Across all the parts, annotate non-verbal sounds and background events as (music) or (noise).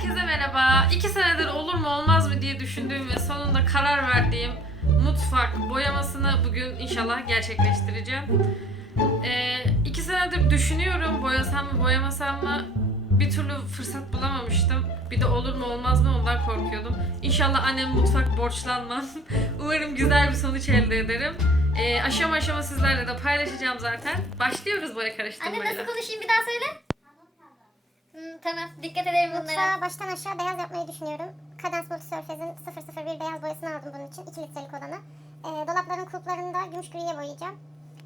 Herkese merhaba. İki senedir olur mu olmaz mı diye düşündüğüm ve sonunda karar verdiğim mutfak boyamasını bugün inşallah gerçekleştireceğim. Ee, iki senedir düşünüyorum boyasam mı boyamasam mı bir türlü fırsat bulamamıştım. Bir de olur mu olmaz mı ondan korkuyordum. İnşallah annem mutfak borçlanmam. (laughs) Umarım güzel bir sonuç elde ederim. Ee, aşama aşama sizlerle de paylaşacağım zaten. Başlıyoruz boya Anne karıştırmayla. nasıl konuşayım bir daha söyle. Hmm, tamam dikkat ederim bunlara. Mutfağa baştan aşağı beyaz yapmayı düşünüyorum. Cadence Multisurface'in 001 beyaz boyasını aldım bunun için. 2 litrelik olanı. Ee, dolapların kulplarını da gümüş griye boyayacağım.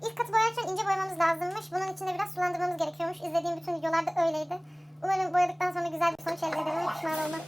İlk katı boyarken ince boyamamız lazımmış. Bunun için de biraz sulandırmamız gerekiyormuş. İzlediğim bütün videolarda öyleydi. Umarım boyadıktan sonra güzel bir sonuç elde ederim. Pişman olmam.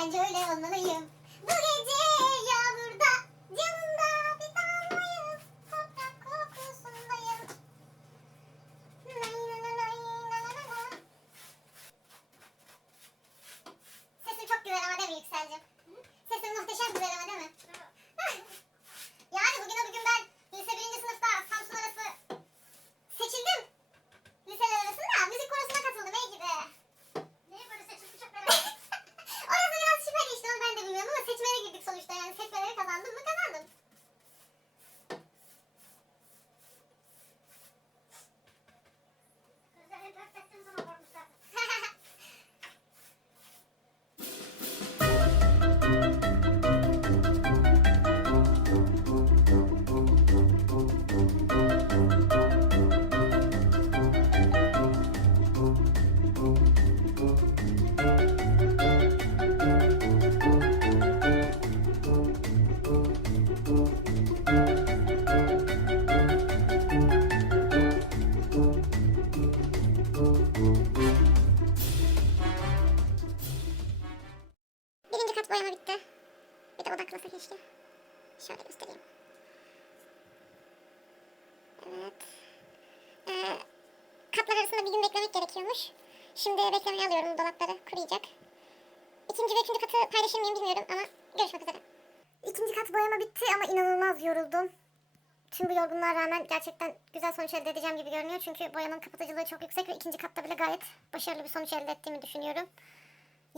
Bence öyle olmalıyım. Keşke. Şöyle göstereyim. Evet. Ee, katlar arasında bir gün beklemek gerekiyormuş. Şimdi beklemeye alıyorum dolapları kuruyacak. İkinci ve üçüncü katı paylaşır mıyım bilmiyorum ama görüşmek üzere. İkinci kat boyama bitti ama inanılmaz yoruldum. Tüm bu yorgunluğa rağmen gerçekten güzel sonuç elde edeceğim gibi görünüyor. Çünkü boyanın kapatıcılığı çok yüksek ve ikinci katta bile gayet başarılı bir sonuç elde ettiğimi düşünüyorum.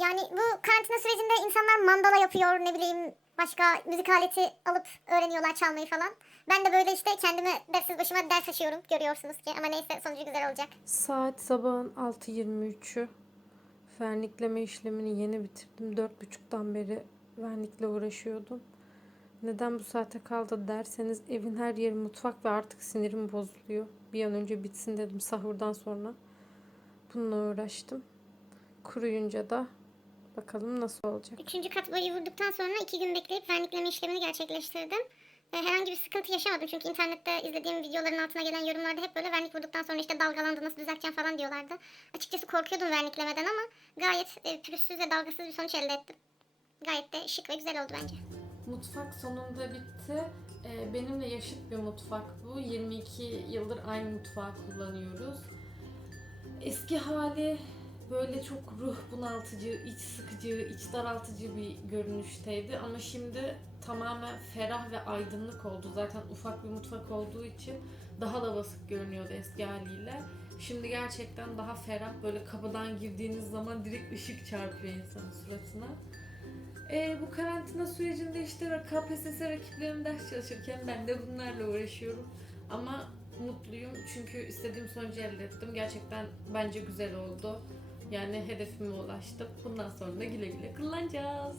Yani bu karantina sürecinde insanlar mandala yapıyor, ne bileyim başka müzik aleti alıp öğreniyorlar çalmayı falan. Ben de böyle işte kendime dersiz başıma ders açıyorum görüyorsunuz ki ama neyse sonucu güzel olacak. Saat sabahın 6.23'ü. Vernikleme işlemini yeni bitirdim. 4.30'dan beri vernikle uğraşıyordum. Neden bu saate kaldı derseniz evin her yeri mutfak ve artık sinirim bozuluyor. Bir an önce bitsin dedim sahurdan sonra. Bununla uğraştım. Kuruyunca da bakalım nasıl olacak. Üçüncü kat boyu vurduktan sonra iki gün bekleyip vernikleme işlemini gerçekleştirdim. Ve herhangi bir sıkıntı yaşamadım çünkü internette izlediğim videoların altına gelen yorumlarda hep böyle vernik vurduktan sonra işte dalgalandı nasıl düzelteceğim falan diyorlardı. Açıkçası korkuyordum verniklemeden ama gayet e, pürüzsüz ve dalgasız bir sonuç elde ettim. Gayet de şık ve güzel oldu bence. Mutfak sonunda bitti. Ee, benimle yaşıt bir mutfak bu. 22 yıldır aynı mutfağı kullanıyoruz. Eski hali böyle çok ruh bunaltıcı, iç sıkıcı, iç daraltıcı bir görünüşteydi. Ama şimdi tamamen ferah ve aydınlık oldu. Zaten ufak bir mutfak olduğu için daha da basık görünüyordu eski haliyle. Şimdi gerçekten daha ferah, böyle kapıdan girdiğiniz zaman direkt ışık çarpıyor insanın suratına. Ee, bu karantina sürecinde işte KPSS rakiplerim ders çalışırken ben de bunlarla uğraşıyorum. Ama mutluyum çünkü istediğim sonucu elde ettim. Gerçekten bence güzel oldu. Yani hedefime ulaştım. Bundan sonra da güle güle kullanacağız.